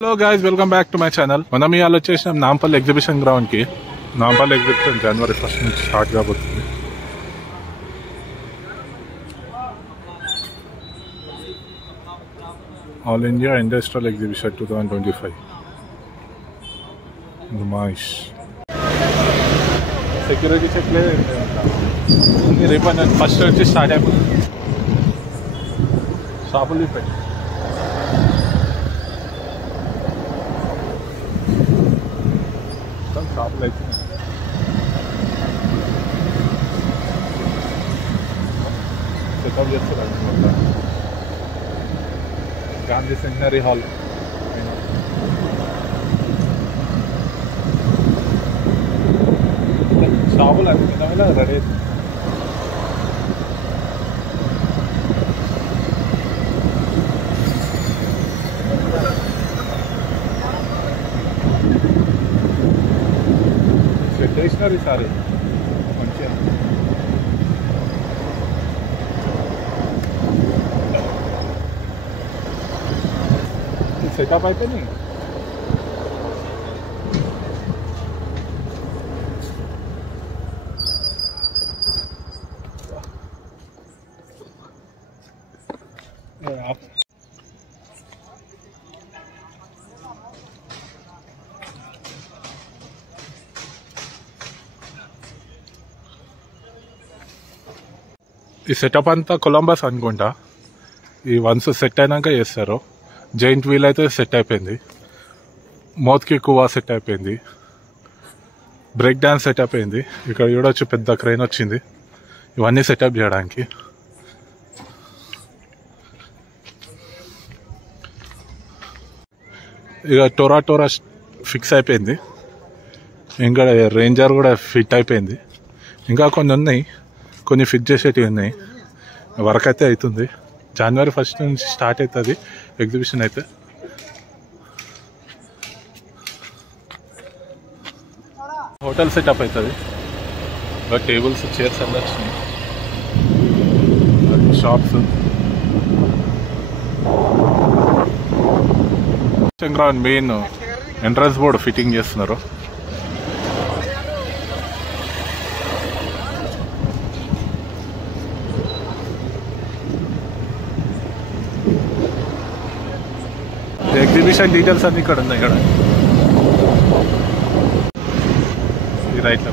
Hello guys, welcome back to my channel. మనం ఇవాళ వచ్చేసినాం నాంపల్లి ఎగ్జిబిషన్ గ్రౌండ్ కి. నాంపల్లి ఎగ్జిబిషన్ జనవరి 1 నుంచి స్టార్ట్ కాబోతుంది. All India industrial exhibition 2025. नुमाइश సెక్యూరిటీ చెక్ లేదు, రేపు ఫస్ట్ వచ్చి స్టార్ట్ అయిపోతుంది. షాపులు పెట్టి షాపులు అయితే సెటప్ చేస్తారు. గాంధీ సెంటనరీ హాల్ షాపులు అన్ని రెడీ అవుతుంది. స్టేషనరీ సారీ మంచిగా సెటప్ అయిపోయింది. ఈ సెటప్ అంతా కొలంబస్ అనుకుంటా. ఈ వన్స్ సెట్ అయినాక చేస్తారు. జైంట్ వీల్ అయితే సెట్ అయిపోయింది, మోత్కి కువా సెట్ అయిపోయింది, బ్రేక్ డాన్స్ సెట్ అయిపోయింది. ఇక్కడ చూడొచ్చు పెద్ద క్రెయిన్ వచ్చింది ఇవన్నీ సెటప్ చేయడానికి. ఇక టోరా ఫిక్స్ అయిపోయింది. ఇంకా రేంజర్ కూడా ఫిట్ అయిపోయింది. ఇంకా కొన్ని ఉన్నాయి, కొన్ని ఫిట్ చేసేటివి ఉన్నాయి. వర్క్ అయితే అవుతుంది. జనవరి 1 నుంచి స్టార్ట్ అవుతుంది ఎగ్జిబిషన్ అయితే. హోటల్ సెటప్ అవుతుంది. టేబుల్స్, చైర్స్ అన్నీ వచ్చినాయి. Shops, ground main entrance board fitting చేస్తున్నారు. ఎగ్జిబిషన్ డీటెయిల్స్ అన్ని ఇక్కడ ఉన్నాయి. ఇక్కడ ఈ రైట్లో